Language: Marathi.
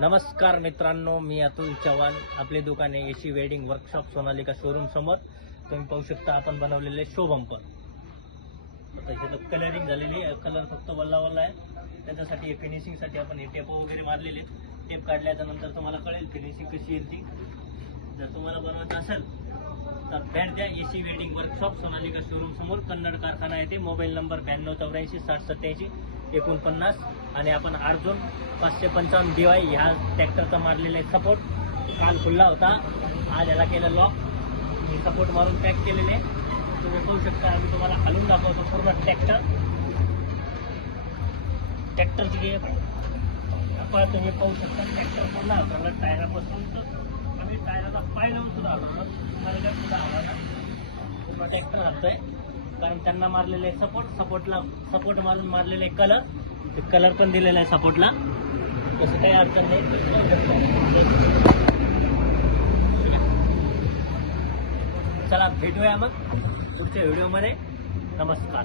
नमस्कार मित्रांनो, मी अतुल चव्हाण. आपले दुकान आहे AC wedding workshop Sonalika showroom समोर. तुम्ही पाहू शकता आपण बनवलेले शो बंपर. आता इथे कलरिंग झालेली आहे, कलर फक्त वल्ला वल्ला आहे. त्याच्यासाठी फिनिशिंगसाठी आपण हे टेप वगैरे मारलेले. टेप काढल्याच्या नंतर तुम्हाला कळेल फिनिशिंग कशी येईल ती. जर तुम्हाला बनवायचं असेल तर भेट द्या AC wedding workshop Sonalika showroom समोर, कन्नड कारखाना येथे. Mobile number 9284608749. आणि आपण अर्जुन 555 DY ह्या ट्रॅक्टरचा मारलेला आहे सपोर्ट. काल खुल्ला होता, आज याला केलं लॉक. हे सपोर्ट मारून पॅक केलेले तुम्ही पाहू शकता. आम्ही तुम्हाला हलवून दाखवतो पूर्ण ट्रॅक्टरची आपण तुम्ही पाहू शकता. ट्रॅक्टर पूर्ण आपल्याला टायरापासून आम्ही टायराचा पाय लावून सुद्धा हलवणार सुद्धा हलवणार. पूर्ण ट्रॅक्टर हलतोय कारण त्यांना मारलेले सपोर्ट मारून मारलेले कलर पण दिलेला आहे सपोर्टला. तसं काही अडचण नाही. चला भेटूया मग पुढच्या व्हिडिओमध्ये. नमस्कार.